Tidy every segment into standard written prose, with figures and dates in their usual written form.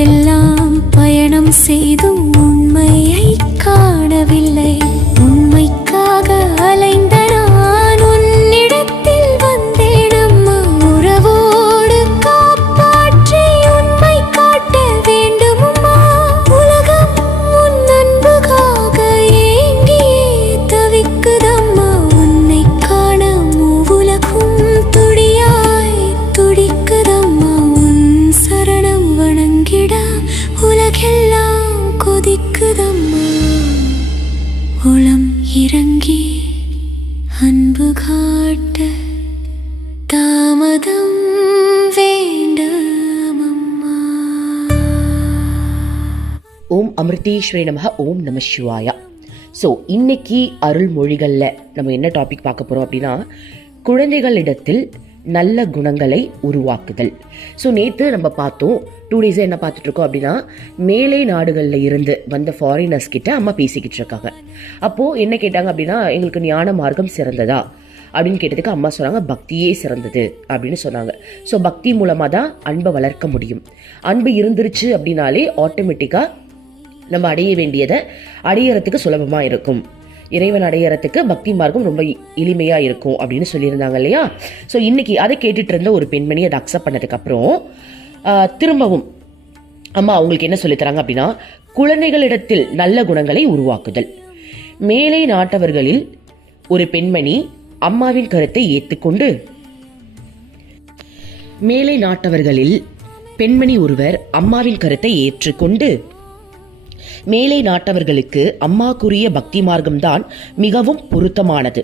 உலகெல்லாம் பயணம் செய்தும் உண்மையை காணவில்லை. உண்மைக்காக அலைந்த நான் உன்னிடத்தில் வந்தேன் அம்மா. உறவோடு காப்பாற்றி உண்மை காட்ட வேண்டும் அம்மா. உலகம் உன் அன்புக்காக ஏங்கியே தவிக்குதம்மா. உன்னை காண மூவுலகும் துடியாய் துடிக்குதம்மா. உன் சரணம் வணங்கிட உலகெல்லாம் கொதிக்குதம்மா. உளம் இறங்கி அன்பு காட்ட தாமதம் வேண்டாமம்மா. ஓம் அமிர்தேஸ்வரி நமக. ஓம் நம சிவாயா. ஸோ இன்னைக்கு அருள்மொழிகளில் நம்ம என்ன டாபிக் பார்க்க போகிறோம் அப்படின்னா, குழந்தைகளிடத்தில் நல்ல குணங்களை உருவாக்குதல். ஸோ நேற்று நம்ம பார்த்தோம், 2 டேஸாக என்ன பார்த்துட்ருக்கோம் அப்படின்னா, மேலை நாடுகளில் இருந்து வந்த ஃபாரினர்ஸ் கிட்ட அம்மா பேசிக்கிட்டு இருக்காங்க. அப்போது என்ன கேட்டாங்க அப்படின்னா, எங்களுக்கு ஞான மார்க்கம் சிறந்ததா அப்படின்னு கேட்டதுக்கு அம்மா சொன்னாங்க, பக்தியே சிறந்தது அப்படின்னு சொன்னாங்க. ஸோ பக்தி மூலமாக தான் அன்பை வளர்க்க முடியும். அன்பு இருந்துருச்சு அப்படின்னாலே ஆட்டோமேட்டிக்காக நம்ம அடைய வேண்டியதை அடையிறதுக்கு சுலபமாக இருக்கும். இறைவன் அடையிறதுக்கு பக்தி மார்க்கம் ரொம்ப எளிமையாக இருக்கும் அப்படின்னு சொல்லியிருந்தாங்க இல்லையா. ஸோ இன்னைக்கு அதை கேட்டுட்டு இருந்த ஒரு பெண்மணி அதை அக்செப்ட் பண்ணதுக்கப்புறம் திரும்பவும் அம்மா அவங்களுக்கு என்ன சொல்லித்தராங்க அப்படின்னா, குழந்தைகளிடத்தில் நல்ல குணங்களை உருவாக்குதல். மேலை நாட்டவர்களில் ஒரு பெண்மணி அம்மாவின் கருத்தை ஏற்றுக்கொண்டு, மேலை நாட்டவர்களில் பெண்மணி ஒருவர் அம்மாவின் கருத்தை ஏற்றுக்கொண்டு, மேலை நாட்டவர்களுக்கு அம்மாக்குரிய பக்தி மார்க்கம்தான் மிகவும் பொருத்தமானது.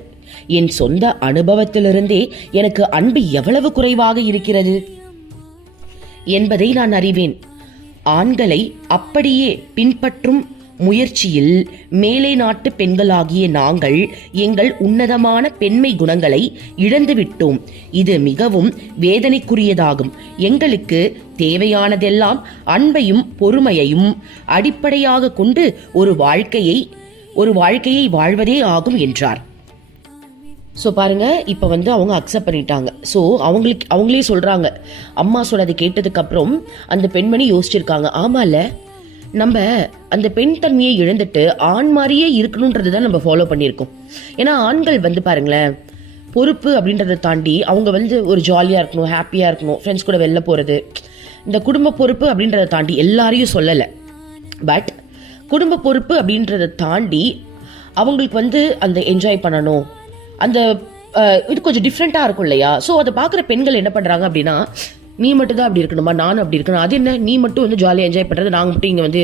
என் சொந்த அனுபவத்திலிருந்தே எனக்கு அன்பு எவ்வளவு குறைவாக இருக்கிறது என்பதை நான் அறிவேன். ஆண்களை அப்படியே பின்பற்றும் முயற்சியில் மேலை நாட்டு பெண்களாகிய நாங்கள் எங்கள் உன்னதமான பெண்மை குணங்களை இழந்துவிட்டோம். இது மிகவும் வேதனைக்குரியதாகும். எங்களுக்கு தேவையானதெல்லாம் அன்பையும் பொறுமையையும் அடிப்படையாக கொண்டு ஒரு வாழ்க்கையை வாழ்வதே ஆகும் என்றார். ஸோ பாருங்க, இப்போ அவங்க அக்செப்ட் பண்ணிட்டாங்க. ஸோ அவங்களே சொல்றாங்க, அம்மா சொன்னதை கேட்டதுக்கு அப்புறம் அந்த பெண்மணி யோசிச்சிருக்காங்க, ஆமால நம்ம அந்த பெண் தன்மையை இழந்துட்டு ஆண் மாதிரியே இருக்கணுன்றது தான் நம்ம ஃபாலோ பண்ணியிருக்கோம். ஏன்னா ஆண்கள் பாருங்களேன், பொறுப்பு அப்படின்றத தாண்டி அவங்க ஒரு ஜாலியாக இருக்கணும், ஹாப்பியாக இருக்கணும், ஃப்ரெண்ட்ஸ் கூட வெளில போகிறது, இந்த குடும்ப பொறுப்பு அப்படின்றத தாண்டி எல்லாரையும் சொல்லலை. பட் குடும்ப பொறுப்பு அப்படின்றத தாண்டி அவங்களுக்கு அந்த என்ஜாய் பண்ணணும், அந்த இது கொஞ்சம் டிஃப்ரெண்ட்டாக இருக்கும் இல்லையா. ஸோ அதை பார்க்குற பெண்கள் என்ன பண்ணுறாங்க அப்படின்னா, நீ மட்டும் தான் அப்படி இருக்கணுமா, நானும் அப்படி இருக்கணும், அது என்ன நீ மட்டும் ஜாலியாக என்ஜாய் பண்ணுறது, நாங்கள் மட்டும் இங்கே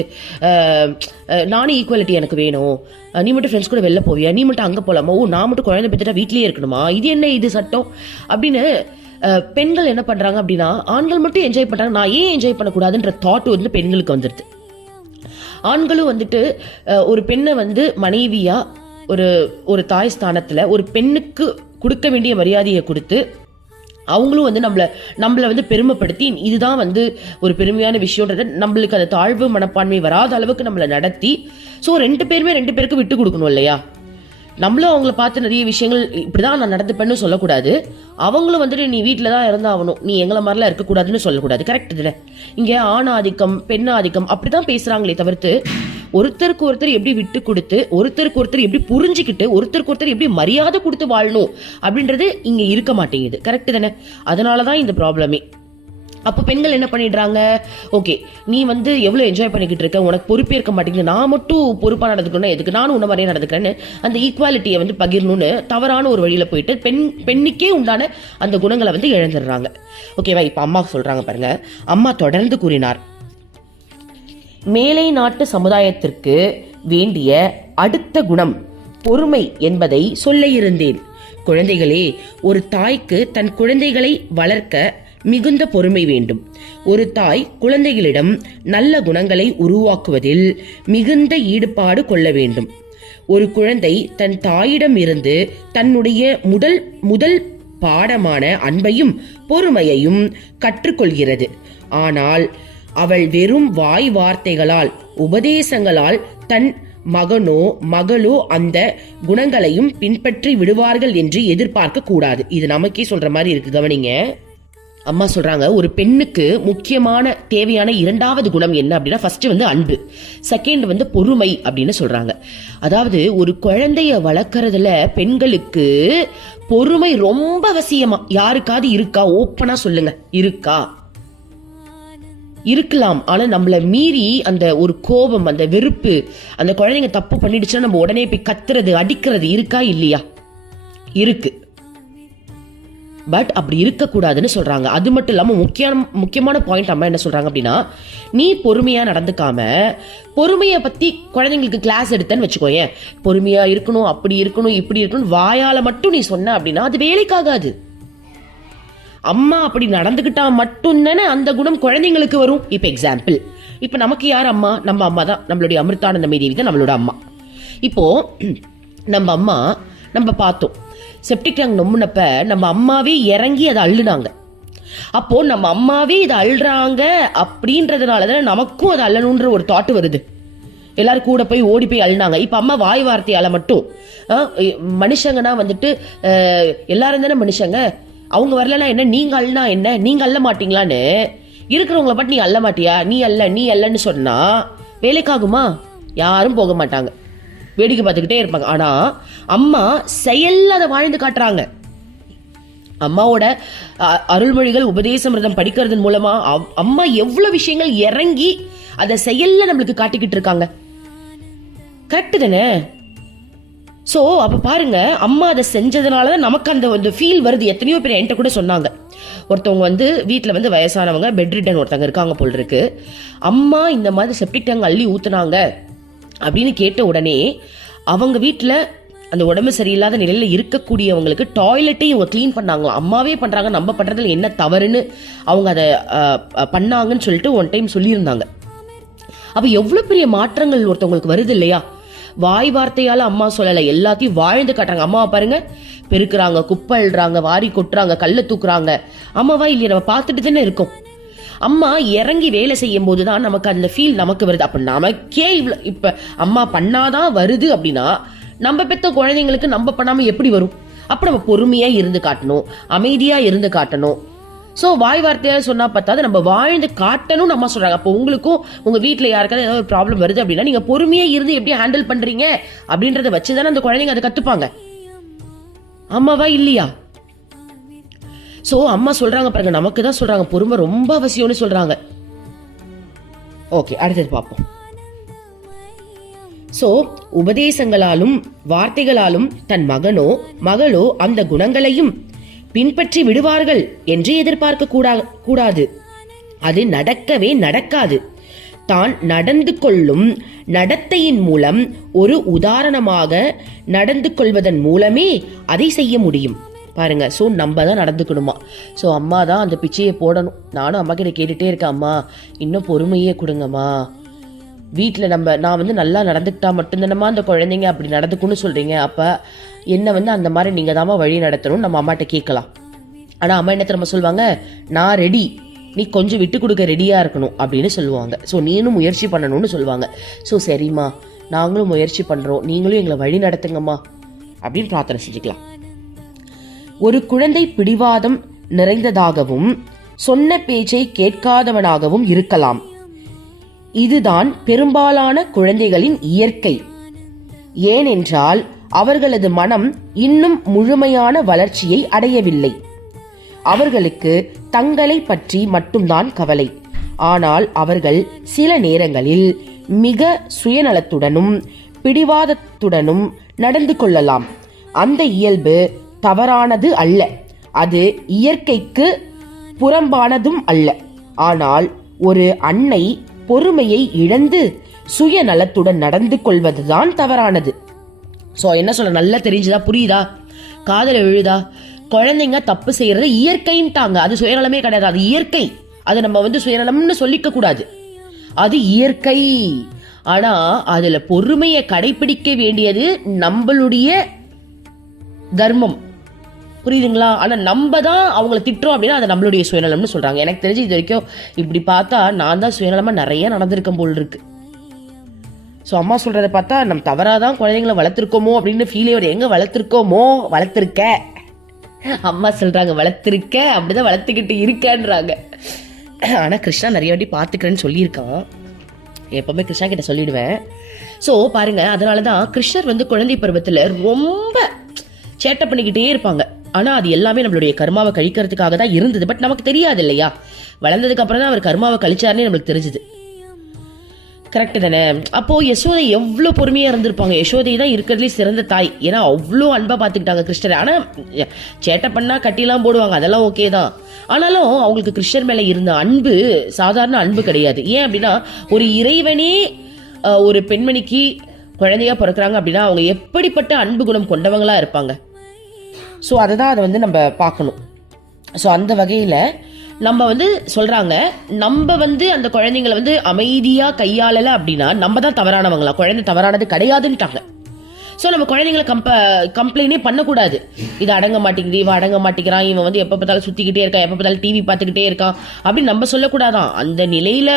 நானும் ஈக்குவாலிட்டி எனக்கு வேணும், நீ மட்டும் ஃப்ரெண்ட்ஸ் கூட வெளில போவியா, நீ மட்டும் அங்கே போகலாமா, ஓ நான் மட்டும் குழந்தை பெற்றுட்டா வீட்லேயே இருக்கணுமா, இது என்ன இது சட்டம் அப்படின்னு பெண்கள் என்ன பண்ணுறாங்க அப்படின்னா, ஆண்கள் மட்டும் என்ஜாய் பண்ணுறாங்க, நான் ஏன் என்ஜாய் பண்ணக்கூடாதுன்ற தாட் பெண்களுக்கு வந்துடுது. ஆண்களும் ஒரு பெண்ணை மனைவியா ஒரு தாய் ஸ்தானத்தில் ஒரு பெண்ணுக்கு கொடுக்க வேண்டிய மரியாதையை கொடுத்து அவங்களும் நம்மளை பெருமைப்படுத்தி இதுதான் ஒரு பெருமையான விஷயம்ன்றத நம்மளுக்கு அந்த தாழ்வு மனப்பான்மை வராத அளவுக்கு நம்மளை நடத்தி, ஸோ 2 பேருக்கு விட்டு கொடுக்கணும் இல்லையா. நம்மளும் அவங்கள பார்த்து நிறைய விஷயங்கள் இப்படிதான் நான் நடந்துப்பேன்னு சொல்லக்கூடாது, அவங்களும் நீ வீட்டில் தான் இருந்தாகணும், நீ எங்களை மாதிரிலாம் இருக்கக்கூடாதுன்னு சொல்லக்கூடாது. கரெக்ட் தானே. இங்கே ஆண் ஆதிக்கம் பெண் ஆதிக்கம் அப்படிதான் பேசுறாங்களே தவிர்த்து ஒருத்தருக்கு ஒருத்தர் எப்படி விட்டு கொடுத்து, ஒருத்தருக்கு ஒருத்தர் எப்படி புரிஞ்சுக்கிட்டு, ஒருத்தருக்கு ஒருத்தர் எப்படி மரியாதை கொடுத்து வாழணும் அப்படின்றது இங்க இருக்க மாட்டேங்குது. கரெக்ட் தானே. அதனாலதான் இந்த ப்ராப்ளமே. அப்போ பெண்கள் என்ன பண்ணிடுறாங்க, ஓகே நீ எவ்வளவு என்ஜாய் பண்ணிக்கிட்டு இருக்க, உனக்கு பொறுப்பே இருக்க மாட்டேங்குது, நான் மட்டும் பொறுப்பா நடந்துக்கணும், எதுக்கு நானும் உன்ன மாதிரியே நடந்துக்கிறேன்னு அந்த ஈக்குவாலிட்டியை பகிரணும்னு தவறான ஒரு வழியில போயிட்டு பெண்ணுக்கே உண்டான அந்த குணங்களை இழந்துடுறாங்க. ஓகேவா. இப்ப அம்மா சொல்றாங்க பாருங்க. அம்மா தொடர்ந்து கூறினார், மேலை நாட்டு சமுதாயத்திற்கு வேண்டிய அடுத்த குணம் பொறுமை என்பதை சொல்ல இருந்தேன். குழந்தைகளே, ஒரு தாய்க்கு தன் குழந்தைகளை வளர்க்க மிகுந்த பொறுமை வேண்டும். ஒரு தாய் குழந்தைகளிடம் நல்ல குணங்களை உருவாக்குவதில் மிகுந்த ஈடுபாடு கொள்ள வேண்டும். ஒரு குழந்தை தன் தாயிடம் இருந்து தன்னுடைய முதல் பாடமான அன்பையும் பொறுமையையும் கற்றுக்கொள்கிறது. ஆனால் அவள் வெறும் வாய் வார்த்தைகளால் உபதேசங்களால் தன் மகனோ மகளோ அந்த குணங்களையும் பின்பற்றி விடுவார்கள் என்று எதிர்பார்க்க கூடாது. இது நமக்கே சொல்ற மாதிரி இருக்கு, கவனிங்க. அம்மா சொல்றாங்க ஒரு பெண்ணுக்கு முக்கியமான தேவையான இரண்டாவது குணம் என்ன அப்படின்னா ஃபர்ஸ்ட் வந்து அன்பு, செகண்ட் வந்து பொறுமை அப்படின்னு சொல்றாங்க. அதாவது ஒரு குழந்தைய வளர்க்கறதுல பெண்களுக்கு பொறுமை ரொம்ப அவசியமா. யாருக்காவது இருக்கா? ஓப்பனா சொல்லுங்க, இருக்கா? இருக்கலாம். ஆனா நம்மள மீறி அந்த ஒரு கோபம், அந்த வெறுப்பு, அந்த குழந்தைங்க தப்பு பண்ணிடுச்சுன்னா நம்ம உடனே போய் கத்துறது, அடிக்கிறது இருக்கா இல்லையா? இருக்கு. பட் அப்படி இருக்கக்கூடாதுன்னு சொல்றாங்க. அது மட்டும் இல்லாம முக்கியமான பாயிண்ட் அம்மா என்ன சொல்றாங்க அப்படின்னா, நீ பொறுமையா நடந்துக்காம பொறுமையை பத்தி குழந்தைங்களுக்கு கிளாஸ் எடுத்தேன்னு வச்சுக்கோயேன், பொறுமையா இருக்கணும், அப்படி இருக்கணும், இப்படி இருக்கணும் வாயால மட்டும் நீ சொன்ன அப்படின்னா அது வேலைக்காகாது. அம்மா அப்படி நடந்துகிட்டா மட்டும் தானே அந்த குணம் குழந்தைங்களுக்கு வரும். இப்ப எக்ஸாம்பிள், இப்ப நமக்கு யார் அம்மா? நம்ம அம்மா தான். நம்மளுடைய அமிர்தானந்தமயி தேவி தான் நம்மளோட அம்மா. இப்போ நம்ம அம்மா நம்ம பார்த்தோம், செப்டிக் டேங்க் நொம்முனப்ப நம்ம அம்மாவே இறங்கி அதை அள்ளுனாங்க. அப்போ நம்ம அம்மாவே இதை அள்ளுறாங்க அப்படின்றதுனாலதான் நமக்கும் அதை அள்ளணுன்ற ஒரு தாட் வருது. எல்லாரும் கூட போய் ஓடி போய் அள்ளினாங்க. இப்ப அம்மா வாய் வார்த்தையால மட்டும் மனுஷங்கன்னா வந்துட்டு எல்லாரும் தானே மனுஷங்க, அவங்க வரலன்னா என்ன, நீங்க அள்ளனா என்ன, நீங்க அள்ள மாட்டீங்களான்னு இருக்கிறவங்களை பட் நீ அள்ள மாட்டியா, நீ அல்லன்னு சொன்னா வேலைக்காகுமா? யாரும் போக மாட்டாங்க, வேடிக்கை பார்த்துக்கிட்டே இருப்பாங்க. ஆனா அம்மா செயல்ல அதை வாழ்ந்து காட்டுறாங்க. அம்மாவோட அருள்மொழிகள் உபதேசமிருதம் படிக்கிறதன் மூலமா அம்மா எவ்வளவு விஷயங்கள் இறங்கி அதை செயல்ல நம்மளுக்கு காட்டிக்கிட்டு இருக்காங்க. கரெக்ட் தானே? சோ அப்ப பாருங்க, அம்மா அதை செஞ்சதுனாலதான் நமக்கு அந்த ஃபீல் வருது. எத்தனையோ பேர் என்கிட்ட கூட சொன்னாங்க, ஒருத்தவங்க வந்து வீட்டுல வந்து வயசானவங்க பெட் ரிட்டன் ஒருத்தவங்க இருக்காங்க போல் இருக்கு, அம்மா இந்த மாதிரி செப்டிக் டேங்க் அள்ளி ஊத்துனாங்க அப்படின்னு கேட்ட உடனே அவங்க வீட்டுல அந்த உடம்பு சரியில்லாத நிலையில இருக்கக்கூடியவங்களுக்கு டாய்லெட்டையும் இவங்க கிளீன் பண்ணாங்களாம். அம்மாவே பண்றாங்க, நம்ம பண்றதுல என்ன தவறுன்னு அவங்க அதை பண்ணாங்கன்னு சொல்லிட்டு ஒன் டைம் சொல்லியிருந்தாங்க. அப்ப எவ்வளவு பெரிய மாற்றங்கள் ஒருத்தவங்களுக்கு வருது இல்லையா? வாய் வார்த்தையால அம்மா சொல்லல, எல்லாத்தையும் வாழ்ந்து காட்டுறாங்க. அம்மாவை பாருங்க, பெருக்குறாங்க, குப்பை அள்ளுறாங்க, வாரி கொட்டுறாங்க, கல்ல தூக்குறாங்க. அம்மாவா இல்லையா? நம்ம பார்த்துட்டு தானே இருக்கோம். அம்மா இறங்கி வேலை செய்யும் போதுதான் நமக்கு அந்த ஃபீல் நமக்கு வருது. அப்ப நமக்கே இப்ப அம்மா பண்ணாதான் வருது அப்படின்னா நம்ம பெத்த குழந்தைங்களுக்கு நம்ம பண்ணாம எப்படி வரும்? அப்ப நம்ம பொறுமையா இருந்து காட்டணும், அமைதியா இருந்து காட்டணும். சோ வாய் வார்த்தையால சொன்னா பார்த்தாது, நம்ம வாழ்ந்து காட்டணும்னு அம்மா சொல்றாங்க. அப்போ உங்களுக்கும் உங்க வீட்டுல யாருக்காவது ஏதாவது ஒரு ப்ராப்ளம் வருது அப்படின்னா நீங்க பொறுமையா இருந்து எப்படி ஹேண்டில் பண்றீங்க அப்படின்றத வச்சுதானே அந்த குழந்தைங்க அதை கத்துப்பாங்க. அம்மாவா இல்லையா? சோ அம்மா சொல்றாங்க பாருங்க, நமக்கு தான் சொல்றாங்க பொறுமை ரொம்ப அவசியம்னு சொல்றாங்க. ஓகே, அடுத்தது பார்ப்போம். சோ உபதேசங்களாலும் வார்த்தைகளாலும் தன் மகனோ மகளோ அந்த குணங்களையும் பின்பற்றி விடுவார்கள் என்று எதிர்பார்க்க கூடாது. அது நடக்கவே நடக்காது. தான் நடந்து கொள்ளும் நடத்தையின் மூலம் ஒரு உதாரணமாக நடந்து கொள்வதன் மூலமே அதை செய்ய முடியும். பாருங்க, சோ நம்ம தான் நடந்துக்கணுமா? சோ அம்மா தான் அந்த பிச்சையை போடணும். நானும் அம்மா கிட்ட கேட்டுட்டே இருக்கேன், அம்மா இன்னும் பொறுமையே கொடுங்கம்மா. வீட்டில் நான் வந்து நல்லா நடந்துக்கிட்டா மட்டும்தானம்மா அந்த குழந்தைங்க அப்படி நடந்துக்குன்னு சொல்றீங்க. அப்ப என்ன வந்து அந்த மாதிரி நீங்க தாம்மா வழி நடத்தணும் நம்ம அம்மாட்ட கேட்கலாம். ஆனா அம்மா என்ன நம்ம சொல்லுவாங்க, நான் ரெடி, நீ கொஞ்சம் விட்டு கொடுக்க ரெடியா இருக்கணும் அப்படின்னு சொல்லுவாங்க. ஸோ நீனும் முயற்சி பண்ணணும்னு சொல்லுவாங்க. ஸோ சரிம்மா, நாங்களும் முயற்சி பண்றோம், நீங்களும் எங்களை வழி நடத்துங்கம்மா அப்படின்னு பிரார்த்தனை செஞ்சுக்கலாம். ஒரு குழந்தை பிடிவாதம் நிறைந்ததாகவும் சொன்ன பேச்சை கேட்காதவனாகவும் இருக்கலாம். இதுதான் பெரும்பாலான குழந்தைகளின் இயற்கை. ஏனென்றால் அவர்களது மனம் இன்னும் முழுமையான வளர்ச்சியை அடையவில்லை. அவர்களுக்கு தங்களை பற்றி மட்டும்தான் கவலை. ஆனால் அவர்கள் சில நேரங்களில் மிக சுயநலத்துடனும் பிடிவாதத்துடனும் நடந்து கொள்ளலாம். அந்த இயல்பு தவறானது அல்ல, அது இயற்கைக்கு புறம்பானதும் அல்ல. ஆனால் ஒரு அன்னை பொறுமையை இழந்து சுயநலத்துடன் நடந்து கொள்வதுதான் தவறானது. சோ என்ன சொல்ல, நல்லா தெரிஞ்சுதா? புரியுதா? காதல விழுதா? குழந்தைங்க தப்பு செய்யறது இயற்கைன்ட்டாங்க. அது சுயநலமே கிடையாது, அது இயற்கை. அதை நம்ம வந்து சுயநலம்னு சொல்லிக்க கூடாது, அது இயற்கை. ஆனா அதுல பொறுமையை கடைபிடிக்க வேண்டியது நம்மளுடைய தர்மம். புரியுதுங்களா? ஆனா நம்ம தான் அவங்கள திட்டுறோம் அப்படின்னா அது நம்மளுடைய சுயநலம்னு சொல்றாங்க. எனக்கு தெரிஞ்சு இது வரைக்கும் இப்படி பார்த்தா நான் தான் சுயநலமா நிறைய நடந்திருக்கேன் போல் இருக்கு. ஸோ அம்மா சொல்றதை பார்த்தா நம்ம தவறாதான் குழந்தைங்களை வளர்த்துருக்கோமோ அப்படின்னு ஃபீலே ஒரு, எங்க வளர்த்துருக்கோமோ, வளர்த்துருக்க அம்மா சொல்றாங்க வளர்த்துருக்க, அப்படிதான் வளர்த்துக்கிட்டு இருக்கன்றாங்க. ஆனா கிருஷ்ணா நிறைய வாட்டி பாத்துக்கிறேன்னு சொல்லியிருக்கான். எப்பவுமே கிருஷ்ணா கிட்ட சொல்லிடுவேன். ஸோ பாருங்க, அதனாலதான் கிருஷ்ணர் வந்து குழந்தை பருவத்துல ரொம்ப சேட்டை பண்ணிக்கிட்டே இருப்பாங்க. ஆனா அது எல்லாமே நம்மளுடைய கர்மாவை கழிக்கிறதுக்காக தான் இருந்தது. பட் நமக்கு தெரியாது இல்லையா, வளர்ந்ததுக்கு அப்புறம் தான் அவர் கர்மாவை கழிச்சாருன்னு நம்மளுக்கு தெரிஞ்சுது. கரெக்டு தானே? அப்போ யசோதை எவ்வளோ பொறுமையா இருந்திருப்பாங்க. யசோதை தான் இருக்கிறதுலே சிறந்த தாய். ஏன்னா அவ்வளோ அன்பா பார்த்துக்கிட்டாங்க கிருஷ்ணரை. ஆனா சேட்டை பண்ணா கட்டிலாம் போடுவாங்க, அதெல்லாம் ஓகே தான். ஆனாலும் அவங்களுக்கு கிருஷ்ணர் மேல இருந்த அன்பு சாதாரண அன்பு கிடையாது. ஏன் அப்படின்னா, ஒரு இறைவனே ஒரு பெண்மணிக்கு குழந்தையா பிறக்கிறாங்க அப்படின்னா அவங்க எப்படிப்பட்ட அன்பு குணம் கொண்டவங்களா இருப்பாங்க. ஸோ அதை வந்து நம்ம பார்க்கணும். ஸோ அந்த வகையில் நம்ம வந்து சொல்றாங்க, நம்ம வந்து அந்த குழந்தைங்களை வந்து அமைதியா கையாளலை அப்படின்னா நம்ம தான் தவறானவங்களா, குழந்தை தவறானது கிடையாதுன்ட்டாங்க. ஸோ நம்ம குழந்தைங்களை கம்ப்ளைண்டே பண்ணக்கூடாது. இது அடங்க மாட்டேங்குது, இவன் அடங்க மாட்டேங்கிறான், இவன் வந்து எப்போ பார்த்தாலும் சுற்றிக்கிட்டே இருக்கான், எப்போ பார்த்தாலும் டிவி பார்த்துக்கிட்டே இருக்கான் அப்படின்னு நம்ம சொல்லக்கூடாதான். அந்த நிலையில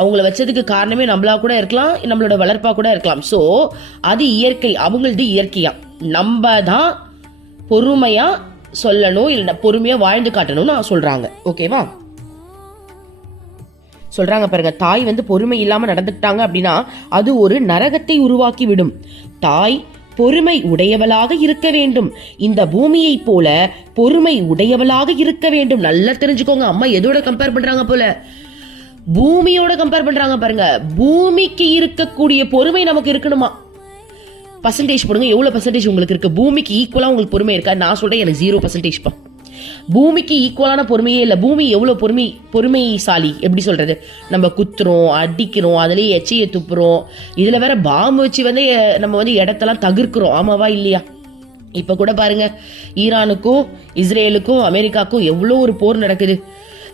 அவங்கள வச்சதுக்கு காரணமே நம்மளா கூட இருக்கலாம், நம்மளோட வளர்ப்பா கூட இருக்கலாம். ஸோ அது இயற்கை, அவங்களது இயற்கையா. நம்ம தான் பொறுமையா சொல்லணும், இல்ல பொறுமையா வாழ்ந்து காட்டணும்னு சொல்றாங்க. ஓகேவா? சொல்றாங்க பாருங்க, தாய் வந்து பொறுமை இல்லாம நடந்துட்டாங்க அப்படின்னா அது ஒரு நரகத்தை உருவாக்கி விடும். தாய் பொறுமை உடையவளாக இருக்க வேண்டும். இந்த பூமியை போல பொறுமை உடையவளாக இருக்க வேண்டும். நல்லா தெரிஞ்சுக்கோங்க, அம்மா எதோட கம்பேர் பண்றாங்க போல, பூமியோட கம்பேர் பண்றாங்க பாருங்க. பூமிக்கு இருக்கக்கூடிய பொறுமை நமக்கு இருக்கணுமா? பர்சன்டேஜ் போடுங்க, எவ்வளவு பர்சன்டேஜ் உங்களுக்கு இருக்கு? பூமிக்கு ஈக்குவலா உங்களுக்கு பொறுமை இருக்கா? நான் சொல்றேன், எனக்கு 0% பா. பூமிக்கு ஈக்குவலான பொறுமையே இல்லை. பூமி எவ்வளவு பொறுமைசாலி, எப்படி சொல்றது? நம்ம குத்துறோம், அடிக்கிறோம், அதுலயே எச்சையை துப்புறோம், இதுல வேற பாம்பு வச்சு வந்து நம்ம வந்து இடத்தெல்லாம் தகர்க்கிறோம். ஆமாவா இல்லையா? இப்ப கூட பாருங்க, ஈரானுக்கும் இஸ்ரேலுக்கும் அமெரிக்காவுக்கும் எவ்வளோ ஒரு போர் நடக்குது.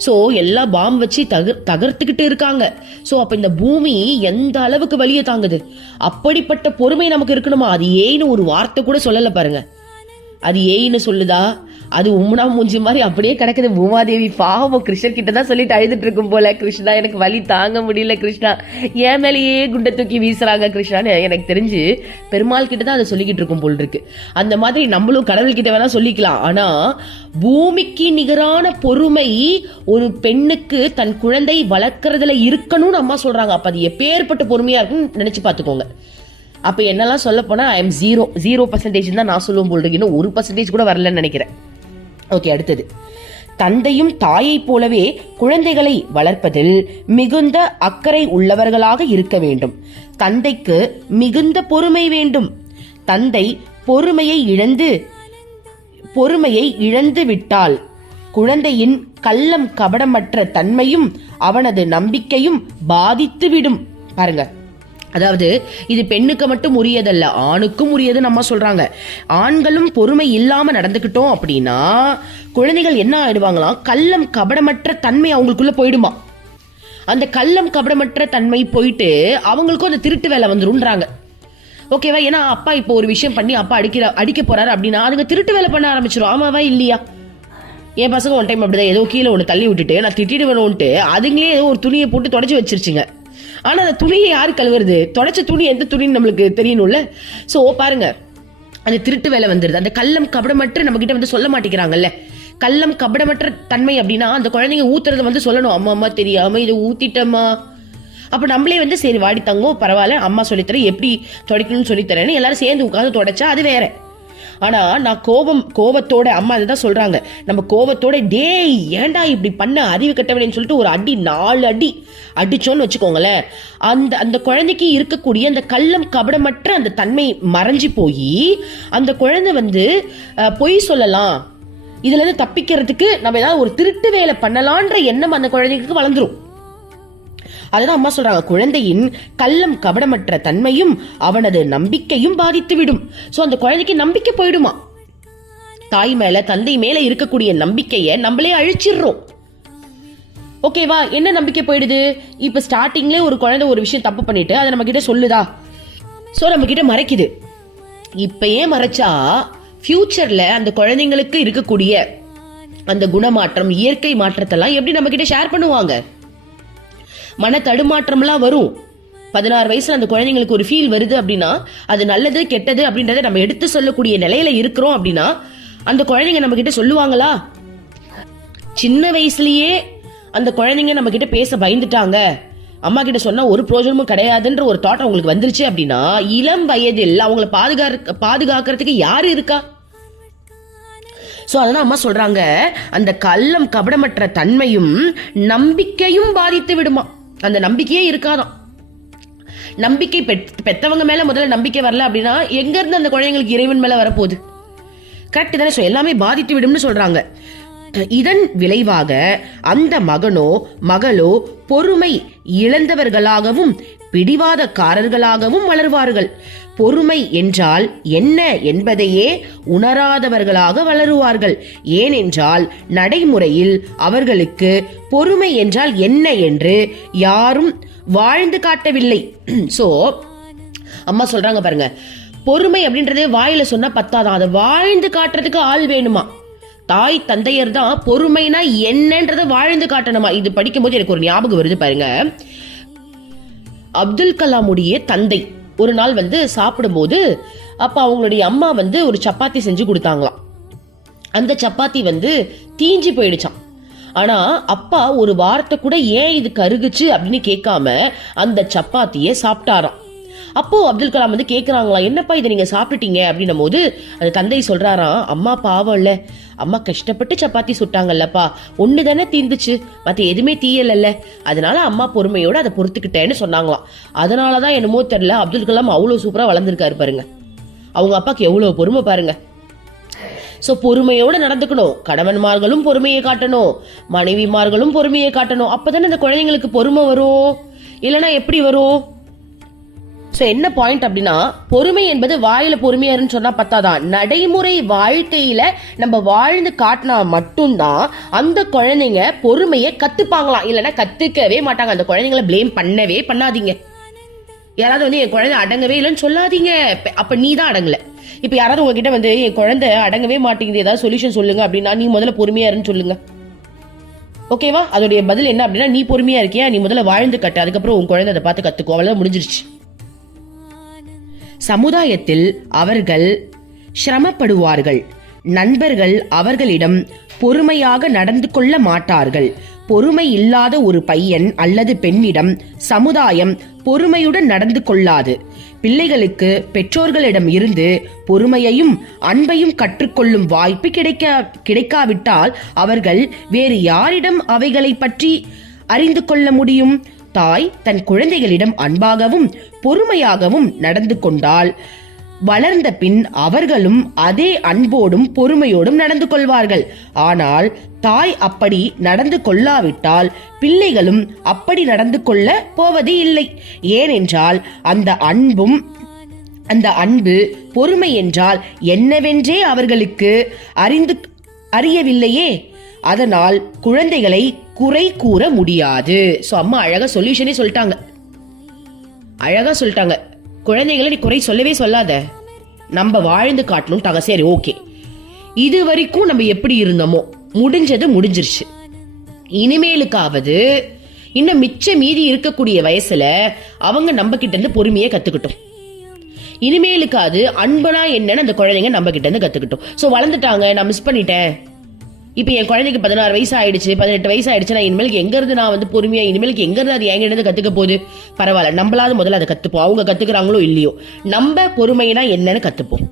ஸோ எல்லாம் பாம்பு வச்சு தகர்த்துக்கிட்டு இருக்காங்க. ஸோ அப்போ இந்த பூமி எந்த அளவுக்கு வலியை தாங்குது. அப்படிப்பட்ட பொறுமை நமக்கு இருக்கணுமா? அது ஏன்னு ஒரு வார்த்தை கூட சொல்லலை பாருங்க. அது ஏன்னு சொல்லுதா? அது உம்னா மூஞ்சி மாதிரி அப்படியே கிடக்குது. பூமாதேவி பாவம் கிருஷ்ணர் கிட்ட தான் சொல்லிட்டு அழுதுட்டு இருக்கும் போல, கிருஷ்ணா எனக்கு வலி தாங்க முடியல, கிருஷ்ணா என் மேலேயே குண்டை தூக்கி வீசுறாங்க கிருஷ்ணான்னு. எனக்கு தெரிஞ்சு பெருமாள் கிட்ட தான் அதை சொல்லிக்கிட்டு இருக்கும் போல் இருக்கு. அந்த மாதிரி நம்மளும் கடவுள் கிட்ட வேணா சொல்லிக்கலாம். ஆனா பூமிக்கு நிகரான பொறுமை ஒரு பெண்ணுக்கு தன் குழந்தை வளர்க்கறதுல இருக்கணும்னு அம்மா சொல்றாங்க. அப்ப அது எப்பேற்பட்ட பொறுமையா இருக்குன்னு நினைச்சு பாத்துக்கோங்க. அப்ப என்னெல்லாம் சொல்ல போனா ஐ எம் 0% தான் நான் சொல்லுவோம் போல் இருக்கு. இன்னும் 1% கூட வரலன்னு நினைக்கிறேன். ஓகே, அடுத்தது, தந்தையும் தாயை போலவே குழந்தைகளை வளர்ப்பதில் மிகுந்த அக்கறை உள்ளவர்களாக இருக்க வேண்டும். தந்தைக்கு மிகுந்த பொறுமை வேண்டும். தந்தை பொறுமையை இழந்து விட்டால் குழந்தையின் கள்ளம் கபடமற்ற தன்மையும் அவனது நம்பிக்கையும் பாதித்துவிடும். பாருங்க, அதாவது இது பெண்ணுக்கு மட்டும் உரியதல்ல, ஆணுக்கும் உரியது நம்ம சொல்றாங்க. ஆண்களும் பொறுமை இல்லாம நடந்துக்கிட்டோம் அப்படின்னா குழந்தைகள் என்ன ஆயிடுவாங்களாம், கள்ளம் கபடமற்ற தன்மை அவங்களுக்குள்ள போயிடுமா. அந்த கள்ளம் கபடமற்ற தன்மை போயிட்டு அவங்களுக்கும் அந்த திருட்டு வேலை வந்துருன்றாங்க. ஓகேவா? ஏன்னா அப்பா இப்போ ஒரு விஷயம் பண்ணி அப்பா அடிக்க போறாரு அப்படின்னா அதுங்க திருட்டு வேலை பண்ண ஆரம்பிச்சிடும். ஆமாவா இல்லையா? என் பசங்க ஒன் டைம் அப்படிதான் ஏதோ கீழே ஒன்று தள்ளி விட்டுட்டு நான் திட்டிடுவேணும்ட்டு அதுங்களே ஏதோ ஒரு துணியை போட்டு தொடச்சி வச்சிருச்சுங்க. ஆனா அந்த துணியை யாரு கழுவுறது? தொடச்ச துணி எந்த துணின்னு நம்மளுக்கு தெரியணும்ல. சோ பாருங்க, அந்த திருட்டு வேலை வந்துருது. அந்த கள்ளம் கபடமற்ற நம்ம கிட்ட வந்து சொல்ல மாட்டேங்கிறாங்கல்ல. கள்ளம் கபடமற்ற தன்மை அப்படின்னா அந்த குழந்தைங்க ஊத்துறத வந்து சொல்லணும், அம்மா அம்மா தெரியாம இதை ஊத்திட்டம்மா. அப்ப நம்மளே வந்து சரி வாடி தங்கும் பரவாயில்ல, அம்மா சொல்லித்தரேன், எப்படி துடைக்கணும்னு சொல்லித்தரேன்னு எல்லாரும் சேர்ந்து உட்காந்து தொடச்சா அது வேற. ஆனா நான் கோபத்தோட, அம்மா அதுதான் சொல்றாங்க, நம்ம கோபத்தோட டேய் ஏன்டா இப்படி பண்ண அறிவு கட்டவனேன்னு சொல்லிட்டு ஒரு அடி 4 அடி அடிச்சோன்னு வச்சுக்கோங்களேன், அந்த குழந்தைக்கு இருக்கக்கூடிய அந்த கள்ளம் கபடமற்ற அந்த தன்மை மறைஞ்சு போய் அந்த குழந்தை வந்து பொய் சொல்லலாம், இதுல இருந்து தப்பிக்கிறதுக்கு நம்ம ஏதாவது ஒரு திருட்டு வேலை பண்ணலான்ற எண்ணம் அந்த குழந்தைக்கு வளர்ந்துரும். அதுதான் அம்மா சொல்றாங்க, குழந்தையின் கள்ளம் கபடமற்ற தன்மையும் அவனது நம்பிக்கையும் பாதித்து விடும். சோ அந்த குழந்தைக்கு நம்பிக்கை போயிடுமா. தாய் மேல தந்தை மேல இருக்கக்கூடிய நம்பிக்கைய நம்மளே அழிச்சிடுறோம். ஓகேவா? என்ன நம்பிக்கை போயிடுது? இப்ப ஸ்டார்டிங்ல ஒரு குழந்தை ஒரு விஷயம் தப்பு பண்ணிட்டு அதை நம்ம கிட்ட சொல்லுதா, சோ நம்ம கிட்ட மறைக்குது. இப்பயே மறைச்சா ஃபியூச்சர்ல அந்த குழந்தைங்களுக்கு இருக்கக்கூடிய அந்த குணமாற்றம், இயற்கை மாற்றத்தெல்லாம் எப்படி நம்ம கிட்ட ஷேர் பண்ணுவாங்க? மன தடுமாற்றம்லாம் வரும். 16 வயசுல அந்த குழந்தைங்களுக்கு ஒரு ஃபீல் வருது அப்படின்னா அது நல்லது கெட்டது அப்படின்றத நம்ம எடுத்து சொல்லக்கூடிய நிலையில இருக்கிறோம் அப்படின்னா அந்த குழந்தைங்க நம்ம கிட்ட சொல்லுவாங்களா? சின்ன வயசுலயே அந்த குழந்தைங்க நம்ம கிட்ட பேச பயந்துட்டாங்க, அம்மா கிட்ட சொன்னா ஒரு பிரயோஜனமும் கிடையாதுன்ற ஒரு தாட் அவங்களுக்கு வந்துருச்சு அப்படின்னா, இளம் வயதில் அவங்கள பாதுகாக்கிறதுக்கு யாரு இருக்கா? சோ அதனால அம்மா சொல்றாங்க, அந்த கள்ளம் கபடமற்ற தன்மையும் நம்பிக்கையும் பாதித்து விடுமா. அந்த நம்பிக்கையே இருக்காதான். நம்பிக்கை பெத்தவங்க மேல முதல்ல நம்பிக்கை வரல அப்படின்னா எங்க இருந்து அந்த குழந்தைங்களுக்கு இறைவன் மேல வரப்போகுது? கரெக்ட் தானே? எல்லாமே பாதித்து விடும்னு சொல்றாங்க. இதன் விளைவாக அந்த மகனோ மகளோ பொறுமை இழந்தவர்களாகவும் பிடிவாதக்காரர்களாகவும் வளருவார்கள். பொறுமை என்றால் என்ன என்பதையே உணராதவர்களாக வளருவார்கள். ஏனென்றால் நடைமுறையில் அவர்களுக்கு பொறுமை என்றால் என்ன என்று யாரும் வாழ்ந்து காட்டவில்லை. சோ அம்மா சொல்றாங்க பாருங்க, பொறுமை அப்படின்றது வாயில சொன்னா பத்தாதான், அதை வாழ்ந்து காட்டுறதுக்கு ஆள் வேணுமா. தாய் தந்தையர் தான் பொறுமைனா என்னன்றத வாழ்ந்து காட்டணுமா. இது படிக்கும் போது எனக்கு ஒரு ஞாபகம் வருது பாருங்க. அப்துல் கலாமுடைய தந்தை ஒரு நாள் சாப்பிடும்போது அப்ப அவங்களுடைய அம்மா ஒரு சப்பாத்தி செஞ்சு கொடுத்தாங்களாம். அந்த சப்பாத்தி தீஞ்சு போயிடுச்சான். ஆனா அப்பா ஒரு வார்த்தை கூட ஏன் இது கருகுச்சு அப்படின்னு கேட்காம அந்த சப்பாத்திய சாப்பிட்டாராம். அப்போ அப்துல் கலாம் கேக்குறாங்களா, என்னப்பா இதை நீங்க சாப்பிட்டீங்க அப்படின்னும் போது அந்த தந்தை சொல்றாராம், அம்மா பாவம் இல்ல, அம்மா கஷ்டப்பட்டு சப்பாத்தி சுட்டாங்கல்லப்பா, ஒண்ணு தானே தீர்ந்துச்சு, மத்த எதுவுமே தீயல, அதனால அம்மா பொறுமையோட அதை பொறுத்துக்கிட்டேன்னு சொன்னாங்களாம். அதனாலதான் என்னமோ தெரியல அப்துல் கலாம் அவ்வளவு சூப்பரா வளர்ந்துருக்காரு பாருங்க. அவங்க அப்பாக்கு எவ்வளவு பொறுமை பாருங்க. சோ பொறுமையோட நடந்துக்கணும். கணவன்மார்களும் பொறுமையை காட்டணும், மனைவிமார்களும் பொறுமையை காட்டணும். அப்பதானே இந்த குழந்தைங்களுக்கு பொறுமை வரும், இல்லைன்னா எப்படி வரும்? சோ என்ன பாயிண்ட் அப்படின்னா, பொறுமை என்பது வாயில பொறுமையாருன்னு சொன்னா பத்தாதான், நடைமுறை வாழ்க்கையில நம்ம வாழ்ந்து காட்டினா மட்டும்தான் அந்த குழந்தைங்க பொறுமையை கத்துப்பாங்களாம். இல்லைன்னா கத்துக்கவே மாட்டாங்க. அந்த குழந்தைங்களை பிளேம் பண்ணவே பண்ணாதீங்க. யாராவது என் குழந்தை அடங்கவே இல்லைன்னு சொல்லாதீங்க, அப்ப நீ தான் அடங்கல. இப்ப யாராவது உங்ககிட்ட என் குழந்தை அடங்கவே மாட்டேங்குது, ஏதாவது சொல்யூஷன் சொல்லுங்க அப்படின்னா நீ முதல்ல பொறுமையா இருன்னு சொல்லுங்க. ஓகேவா? அதோடைய பதில் என்ன அப்படின்னா, நீ பொறுமையா இருக்கியா, நீ முதல்ல வாழ்ந்து கட்டு, அதுக்கப்புறம் உன் குழந்தை அதை பார்த்து கத்துக்கோ, அவ்வளவுதான், முடிஞ்சிருச்சு. சமுதாயத்தில் அவர்கள் சிரமப்படுவார்கள். நண்பர்கள் அவர்களிடம் பொறுமையாக நடந்து கொள்ள மாட்டார்கள். பொறுமை இல்லாத ஒரு பையன் அல்லது பெண்ணிடம் சமுதாயம் பொறுமையுடன் நடந்து கொள்ளாது. பிள்ளைகளுக்கு பெற்றோர்களிடம் இருந்து பொறுமையையும் அன்பையும் கற்றுக்கொள்ளும் வாய்ப்பு கிடைக்காவிட்டால் அவர்கள் வேறு யாரிடம் அவைகளை பற்றி அறிந்து கொள்ள முடியும்? தாய் தன் குழந்தைகளிடம் அன்பாகவும் பொறுமையாகவும் நடந்து கொண்டால் வளர்ந்த பின் அவர்களும் அதே அன்போடும் பொறுமையோடும் நடந்து கொள்வார்கள். ஆனால் தாய் அப்படி நடந்து கொள்ளாவிட்டால் பிள்ளைகளும் அப்படி நடந்து கொள்ள போவது இல்லை. ஏனென்றால் அந்த அன்பு பொறுமை என்றால் என்னவென்றே அவர்களுக்கு அறியவில்லையே. அதனால் குழந்தைகளை குறை கூற முடியாது. சோ அம்மா அழகா சொல்யூஷனே சொல்லிட்டாங்க. குழந்தைகளை நீ குறை சொல்லவே சொல்லாத, நம்ம வாழ்ந்து காட்டணும். சரி, ஓகே, இது வரைக்கும் நம்ம எப்படி இருந்தோமோ முடிஞ்சது முடிஞ்சிருச்சு. இனிமேலுக்காவது இன்னும் மிச்ச மீதி இருக்கக்கூடிய வயசுல அவங்க நம்ம கிட்ட இருந்து பொறுமையை கத்துக்கிட்டோம். இனிமேலுக்காவது அன்பனா என்னன்னு அந்த குழந்தைங்க நம்ம கிட்ட இருந்து கத்துக்கிட்டோம். சோ வளர்ந்துட்டாங்க, நான் மிஸ் பண்ணிட்டேன், இப்ப என் குழந்தைக்கு 16 வயசு ஆயிடுச்சு, 18 வயசு ஆயிடுச்சு, நான் இனிமேலுக்கு எங்க இருந்து நான் பொறுமையா இனிமேலுக்கு எங்க இருந்து அது எங்க இருந்து கத்துக்க போகுது? பரவாயில்ல, நம்மளாவது முதல்ல அதை கத்துப்போம். அவங்க கத்துக்கிறாங்களோ இல்லையோ, நம்ம பொறுமைனா என்னன்னு கத்துப்போம்.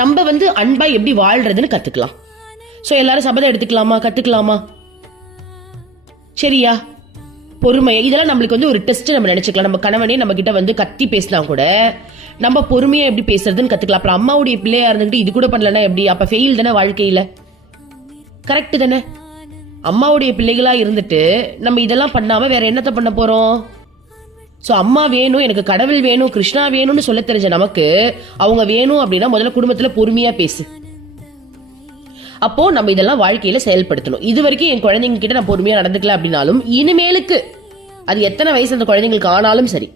நம்ம அன்பா எப்படி வாழ்றதுன்னு கத்துக்கலாம். சோ எல்லாரும் சபதம் எடுத்துக்கலாமா, கத்துக்கலாமா? சரியா? பொறுமை இதெல்லாம் நம்மளுக்கு ஒரு டெஸ்ட் நம்ம நினைச்சுக்கலாம். நம்ம கணவனே நம்ம கிட்ட கத்தி பேசினா கூட நம்ம பொறுமையா எப்படி பேசுறதுன்னு கத்துக்கலாம். அப்புறம் அம்மாவுடைய பிள்ளையா இருந்துகிட்டு இது கூட பண்ணலன்னா எப்படி? அப்ப ஃபெயில் தானே வாழ்க்கையில. கரெக்ட் தானே? அம்மாவுடைய பிள்ளைகளா இருந்துட்டு நம்ம இதெல்லாம் பண்ணாம வேற என்னத்த பண்ண போறோம்? சோ அம்மா வேணும், எனக்கு கடவுள் வேணும், கிருஷ்ணா வேணும்னு சொல்ல தெரிஞ்ச நமக்கு அவங்க வேணும் அப்படின்னா முதல்ல குடும்பத்துல பொறுமையா பேசு. அப்போ நம்ம இதெல்லாம் வாழ்க்கையில செயல்படுத்தணும். இது வரைக்கும் என் குழந்தைங்க கிட்ட நான் பொறுமையா நடந்துக்கல அப்படின்னாலும் இனிமேலுக்கு அது எத்தனை வயசு அந்த குழந்தைங்களுக்கு ஆனாலும் சரி,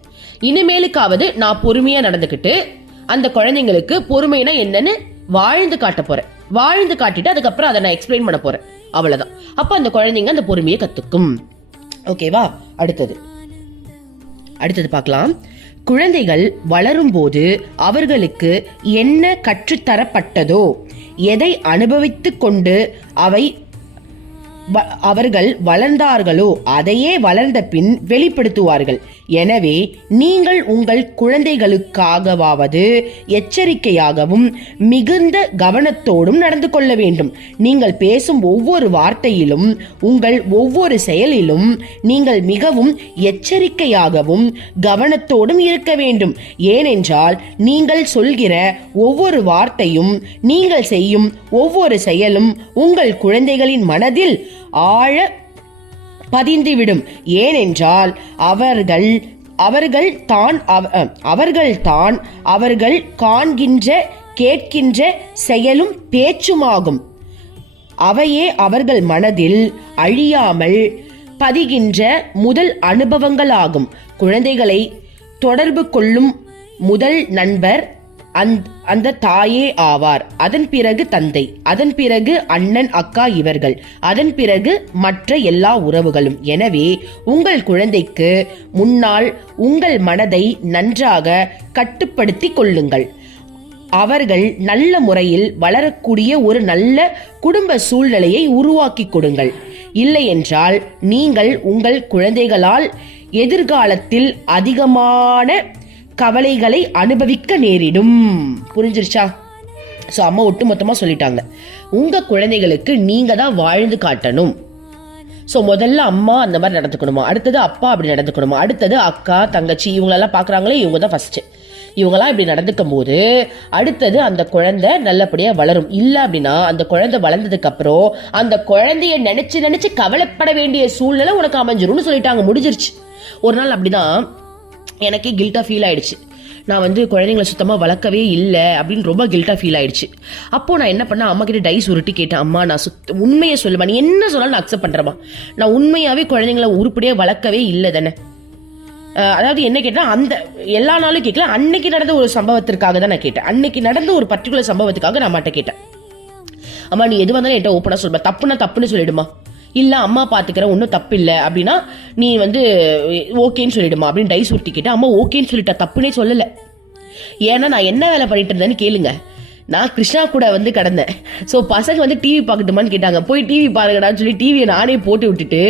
இனிமேலுக்காவது நான் பொறுமையா நடந்துக்கிட்டு அந்த குழந்தைங்களுக்கு பொறுமைனா என்னன்னு வாழ்ந்து காட்ட போறேன். வாழ்ந்து காட்டிட்டு அதுக்கப்புறம் அதை நான் எக்ஸ்பிளைன் பண்ண போறேன். அவ்வளவுதான். அப்ப அந்த குழந்தைங்க அந்த பொறுமையை கத்துக்கும். ஓகேவா? அடுத்தது பார்க்கலாம். குழந்தைகள் வளரும்போது அவர்களுக்கு என்ன கற்றுத்தரப்பட்டதோ, எதை அனுபவித்துக் கொண்டு அவர்கள் வளர்ந்தார்களோ அதையே வளர்ந்த பின் வெளிப்படுத்துவார்கள். எனவே நீங்கள் உங்கள் குழந்தைகளுக்காகவாவது எச்சரிக்கையாகவும் மிகுந்த கவனத்தோடும் நடந்து கொள்ள வேண்டும். நீங்கள் பேசும் ஒவ்வொரு வார்த்தையிலும் உங்கள் ஒவ்வொரு செயலிலும் நீங்கள் மிகவும் எச்சரிக்கையாகவும் கவனத்தோடும் இருக்க வேண்டும். ஏனென்றால் நீங்கள் சொல்கிற ஒவ்வொரு வார்த்தையும் நீங்கள் செய்யும் ஒவ்வொரு செயலும் உங்கள் குழந்தைகளின் மனதில் ஆழ பதிந்துவிடும். ஏனென்றால் அவர்கள் காண்கின்ற கேட்கின்ற செயலும் பேச்சுமாகும். அவையே அவர்கள் மனதில் அழியாமல் பதிகின்ற முதல் அனுபவங்களாகும். குழந்தைகளை தொடர்பு கொள்ளும் முதல் நண்பர் அந்த தாயே ஆவார். அதன் பிறகு தந்தை, அதன் பிறகு அண்ணன் அக்கா இவர்கள், அதன் பிறகு மற்ற எல்லா உறவுகளும். எனவே உங்கள் குழந்தைக்கு முன்னால் உங்கள் மனதை நன்றாக கட்டுப்படுத்தி கொள்ளுங்கள். அவர்கள் நல்ல முறையில் வளரக்கூடிய ஒரு நல்ல குடும்ப சூழ்நிலையை உருவாக்கி கொடுங்கள். இல்லை என்றால் நீங்கள் உங்கள் குழந்தைகளால் எதிர்காலத்தில் அதிகமான கவலைகளை அனுபவிக்க நேரிடும். புரிஞ்சிருச்சா? ஸோ அம்மா ஒட்டுமொத்தமா சொல்லிட்டாங்க, உங்க குழந்தைகளுக்கு நீங்க தான் வாழ்ந்து காட்டணும். ஸோ முதல்ல அம்மா அந்த மாதிரி நடந்துக்கணுமா, அடுத்தது அப்பா அப்படி நடந்துக்கணுமா, அடுத்தது அக்கா தங்கச்சி இவங்களெல்லாம் பார்க்குறாங்களே இவங்க தான் ஃபர்ஸ்ட். இவங்களாம் இப்படி நடந்துக்கும் போது அடுத்தது அந்த குழந்தை நல்லபடியா வளரும். இல்லை அப்படின்னா அந்த குழந்தை வளர்ந்ததுக்கு அப்புறம் அந்த குழந்தைய நினைச்சு கவலைப்பட வேண்டிய சூழ்நிலை உனக்கு அமைஞ்சிரும்னு சொல்லிட்டாங்க. முடிஞ்சிருச்சு. ஒரு நாள் அப்படிதான் எனக்கே கில்ட்டா ஃபீல் ஆயிடுச்சு. நான் குழந்தைங்களை சுத்தமாக வளர்க்கவே இல்லை அப்படின்னு ரொம்ப கில்ட்டாக ஃபீல் ஆயிடுச்சு. அப்போது நான் என்ன பண்ணேன், அம்மா கிட்ட டைஸ் உருட்டி கேட்டேன், அம்மா நான் உண்மையை சொல்லுமா, நீ என்ன சொன்னாலும் நான் அக்செப்ட் பண்ணுறேம்மா, நான் உண்மையாகவே குழந்தைங்களை உருப்படியாக வளர்க்கவே இல்லை தானே. அதாவது என்ன கேட்டால், அந்த எல்லா நாளும் கேட்கல, அன்னைக்கு நடந்த ஒரு சம்பவத்திற்காக தான் நான் கேட்டேன். அன்னைக்கு நடந்த ஒரு பர்டிகுலர் சம்பவத்துக்காக நான் அம்மாட்ட கேட்டேன், அம்மா நீ எது வந்தாலும் என்கிட்ட ஓப்பனாக சொல்லுமா, தப்புன்னா தப்புன்னு சொல்லிடுமா, இல்லை அம்மா பார்த்துக்கிறேன் ஒன்றும் தப்பு இல்லை அப்படின்னா நீ ஓகேன்னு சொல்லிடுமா அப்படின்னு டைஸ் உருட்டி கேட்டேன். அம்மா ஓகேன்னு சொல்லிட்டா, தப்புனே சொல்லலை. ஏன்னா நான் என்ன வேலை பண்ணிட்டு இருந்தேன்னு கேளுங்க. நான் கிருஷ்ணா கூட கடந்தேன். ஸோ பசங்க டிவி பார்க்கட்டுமான்னு கேட்டாங்க. போய் டிவி பாருங்கடான்னு சொல்லி டிவியை நானே போட்டு விட்டுட்டு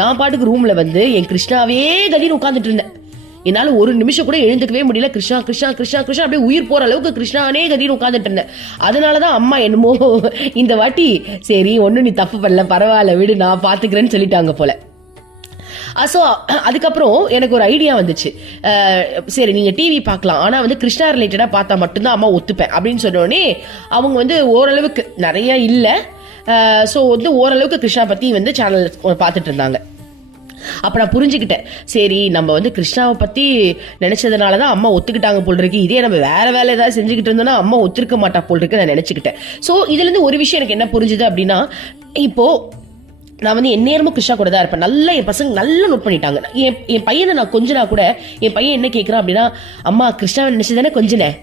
நான் பாட்டுக்கு ரூமில் என் கிருஷ்ணாவே கதின்னு உட்காந்துட்டு இருந்தேன். என்னால் ஒரு நிமிஷம் கூட எழுந்துக்கவே முடியல. கிருஷ்ணா கிருஷ்ணா கிருஷ்ணா கிருஷ்ணா அப்படியே உயிர் போற அளவுக்கு கிருஷ்ணானே கதின்னு உட்காந்துட்டு இருந்தேன். அதனாலதான் அம்மா என்னமோ இந்த வாட்டி சரி ஒன்னும் நீ தப்பு பண்ணல, பரவாயில்ல விடு நான் பாத்துக்கிறேன்னு சொல்லிட்டாங்க போல. ஸோ அதுக்கப்புறம் எனக்கு ஒரு ஐடியா வந்துச்சு. சரி நீங்க டிவி பார்க்கலாம், ஆனா கிருஷ்ணா ரிலேட்டடா பார்த்தா மட்டும்தான் அம்மா ஒத்துப்பேன் அப்படின்னு சொன்னோடனே அவங்க ஓரளவுக்கு நிறைய இல்லை. ஸோ ஓரளவுக்கு கிருஷ்ணா பத்தி சேனல் பார்த்துட்டு இருந்தாங்க. அப்ப நான் புரிஞ்சுக்கிட்டேன், சரி நம்ம கிருஷ்ணாவை பத்தி நினைச்சதுனாலதான் அம்மா ஒத்துக்கிட்டாங்க போல் இருக்கு. இதே நம்ம வேற வேலை ஏதாவது செஞ்சுக்கிட்டு இருந்தோம்னா அம்மா ஒத்துருக்க மாட்டா போல் இருக்கு நான் நினைச்சுக்கிட்டேன். சோ இதுல இருந்து ஒரு விஷயம் எனக்கு என்ன புரிஞ்சுது அப்படின்னா, இப்போ நான் எந்நேரமும் கிருஷ்ணா கூட தான் இருப்பேன். நல்லா என் பசங்க நல்லா நோட் பண்ணிட்டாங்க. என் பையனை நான் கொஞ்சனா கூட என் பையன் என்ன கேட்கிறான் அப்படின்னா, அம்மா கிருஷ்ணாவை நினைச்சுதானே கொஞ்சனேன்,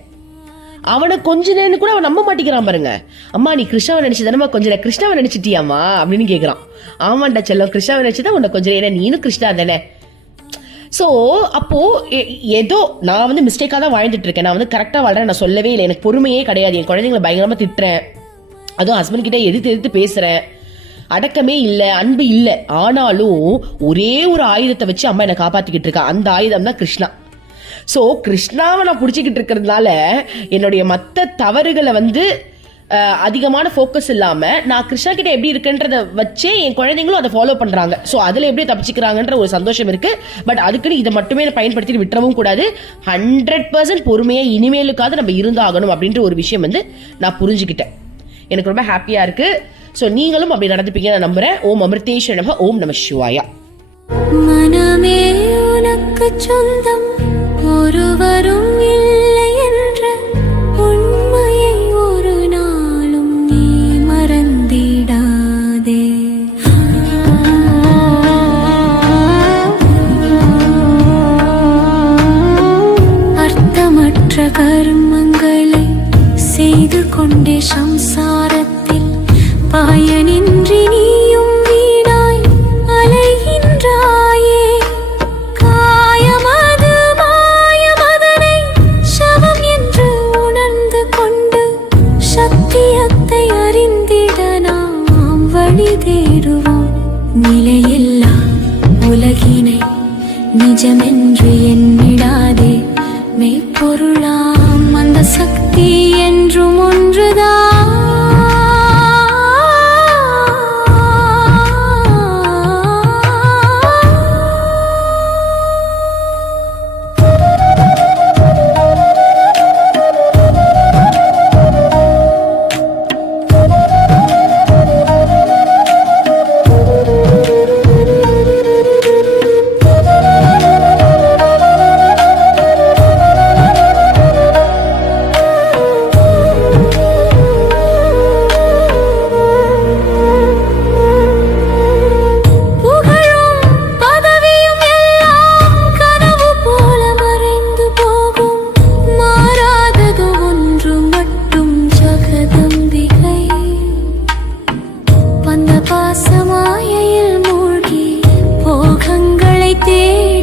அவனை கொஞ்சனேன்னு கூட அவன் நம்ப மாட்டேங்கிறான் பாருங்க. அம்மா நீ கிருஷ்ணாவை நினைச்சுதானமா கொஞ்ச கிருஷ்ணாவை நினைச்சிட்டியாமா அப்படின்னு கேட்கிறான். ஆமாண்டா செல்லம், கிருஷ்ணாவை நினைச்சுதான் உன்னை கொஞ்சம், ஏன்னா நீனும் கிருஷ்ணா தானே. ஸோ அப்போ ஏதோ நான் மிஸ்டேக்காக தான் வாழ்ந்துட்டு இருக்கேன். நான் கரெக்டாக வாழ்றேன் நான் சொல்லவே இல்லை. எனக்கு பொறுமையே கிடையாது. என் குழந்தைங்களை பயங்கரமா திட்டுறேன், அதுவும் ஹஸ்பண்ட் கிட்ட எதிர்த்து பேசுறேன், அடக்கமே இல்லை, அன்பு இல்லை. ஆனாலும் ஒரே ஒரு ஆயுதத்தை வச்சு அம்மா என்னை காப்பாத்திக்கிட்டு இருக்கா. அந்த ஆயுதம் தான் கிருஷ்ணா. சோ கிருஷ்ணாவை நான் பிடிச்சிக்கிட்டு இருக்கிறதுனால என்னுடைய மற்ற தவறுகளை அதிகமான ஃபோக்கஸ் இல்லாம நான் கிருஷ்ணா கிட்ட எப்படி இருக்குன்றத வச்சே என் குழந்தைங்களும் அதை ஃபாலோ பண்றாங்க. ஸோ அதுல எப்படி தப்பிச்சுக்கிறாங்கன்ற ஒரு சந்தோஷம் இருக்கு. பட் அதுக்குன்னு இதை மட்டுமே பயன்படுத்தி விட்டுறவும் கூடாது. 100% பொறுமையா இனிமேலுக்காவது நம்ம இருந்தாகணும் அப்படின்ற ஒரு விஷயம் நான் புரிஞ்சுக்கிட்டேன். எனக்கு ரொம்ப ஹாப்பியா இருக்கு. ஸோ நீங்களும் அப்படி நடந்துப்பீங்க நான் நம்புறேன். ஓம் அமிர்தேஸ்வர நமः. ஓம் நம சிவாயா. மனமே உனக்கு சொந்தம், ஒருவரும் இல்லை என்ற உண்மையை ஒரு நாளும் நீ மறந்திடாதே. அர்த்தமற்ற கர்மங்களை செய்து கொண்டே சம்சாரத்தில் பயனின்றி நீயும் வீணாய் அலைகின்றாயே. காயமது மாயமது தேடுவோம். நிலையில்லா உலகினை நிஜமென்று எண்ணிடாதே. மெய்ப்பொருளாம் அந்த சக்தி என்றும் ஒன்றுதான். பாசமாயையில் மூழ்கி போகங்களை தேடி